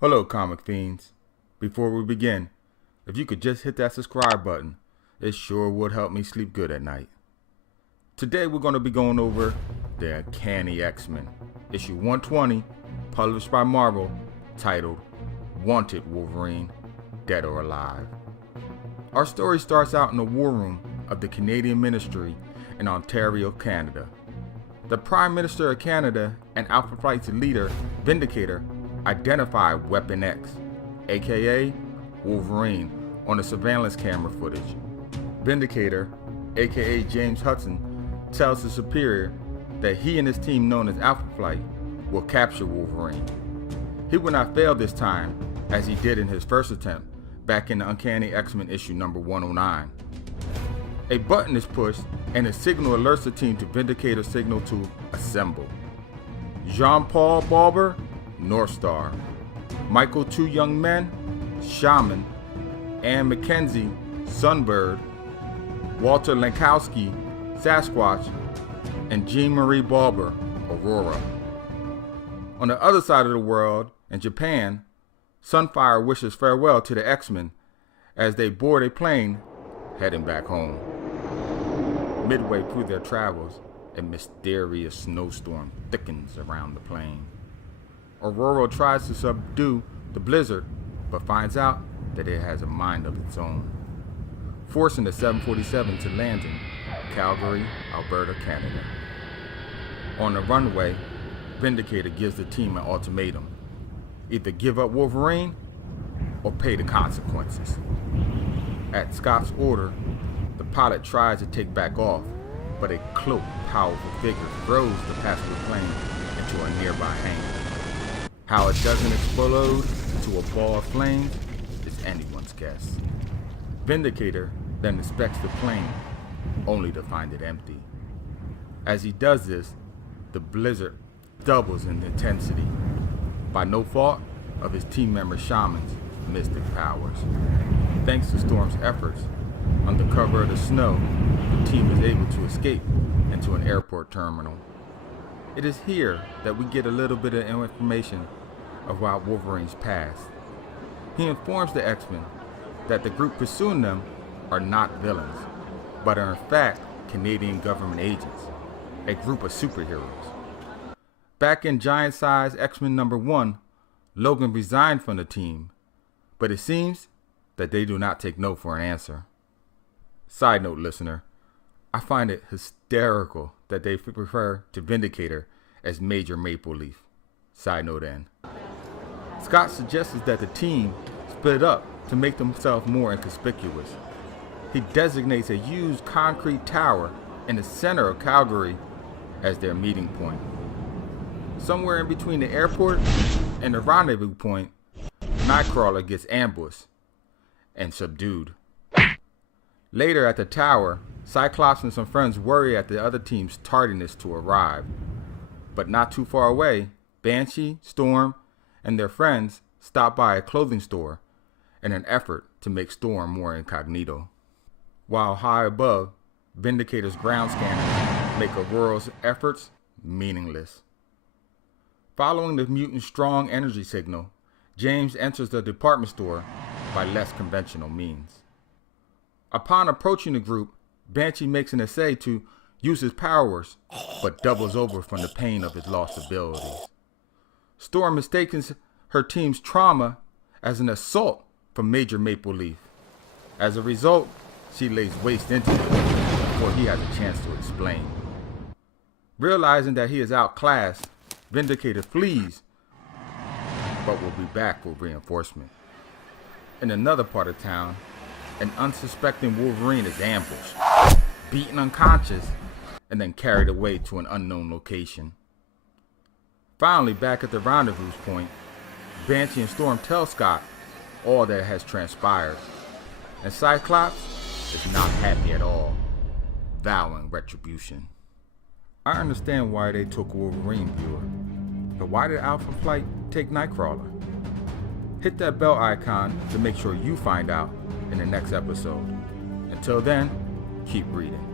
Hello, comic fiends. Before we begin, if you could just hit that subscribe button, it sure would help me sleep good at night. Today we're going to be going over the Uncanny X-Men, issue 120, published by Marvel, titled Wanted Wolverine, Dead or Alive. Our story starts out in the war room of the Canadian Ministry in Ontario, Canada. The Prime Minister of Canada and Alpha Flight's leader, Vindicator, identified Weapon X, aka Wolverine, on the surveillance camera footage. Vindicator, aka James Hudson, tells his superior that he and his team known as Alpha Flight will capture Wolverine. He will not fail this time, as he did in his first attempt back in the Uncanny X-Men issue number 109. A button is pushed and a signal alerts the team to Vindicator's signal to assemble. Jean-Paul Barber, North Star, Michael Two Young Men, Shaman, Anne McKenzie, Sunbird, Walter Lankowski, Sasquatch, and Jean Marie Barber, Aurora. On the other side of the world, in Japan, Sunfire wishes farewell to the X-Men as they board a plane heading back home. Midway through their travels, a mysterious snowstorm thickens around the plane. Aurora tries to subdue the blizzard, but finds out that it has a mind of its own, forcing the 747 to land in Calgary, Alberta, Canada. On the runway, Vindicator gives the team an ultimatum: either give up Wolverine or pay the consequences. At Scott's order, the pilot tries to take back off, but a cloaked, powerful figure throws the passenger plane into a nearby hangar. How it doesn't explode into a ball of flames is anyone's guess. Vindicator then inspects the plane, only to find it empty. As he does this, the blizzard doubles in intensity, by no fault of his team member Shaman's mystic powers. Thanks to Storm's efforts, under cover of the snow, the team is able to escape into an airport terminal. It is here that we get a little bit of information about Wolverine's past. He informs the X-Men that the group pursuing them are not villains, but are in fact Canadian government agents, a group of superheroes. Back in Giant Size X-Men number 1, Logan resigned from the team, but it seems that they do not take no for an answer. Side note, listener, I find it hysterical that they refer to Vindicator as Major Maple Leaf. Side note end. Scott suggests that the team split up to make themselves more inconspicuous. He designates a huge concrete tower in the center of Calgary as their meeting point. Somewhere in between the airport and the rendezvous point, Nightcrawler gets ambushed and subdued. Later at the tower, Cyclops and some friends worry at the other team's tardiness to arrive. But not too far away, Banshee, Storm, and their friends stop by a clothing store in an effort to make Storm more incognito. While high above, Vindicator's ground scanners make Aurora's efforts meaningless. Following the mutant's strong energy signal, James enters the department store by less conventional means. Upon approaching the group, Banshee makes an essay to use his powers, but doubles over from the pain of his lost abilities. Storm mistakes her team's trauma as an assault from Major Maple Leaf. As a result, she lays waste into him before he has a chance to explain. Realizing that he is outclassed, Vindicator flees, but will be back for reinforcement. In another part of town, an unsuspecting Wolverine is ambushed, beaten unconscious, and then carried away to an unknown location. Finally, back at the rendezvous point, Banshee and Storm tell Scott all that has transpired, and Cyclops is not happy at all, vowing retribution. I understand why they took Wolverine, viewer, but why did Alpha Flight take Nightcrawler? Hit that bell icon to make sure you find out in the next episode. Until then, keep reading.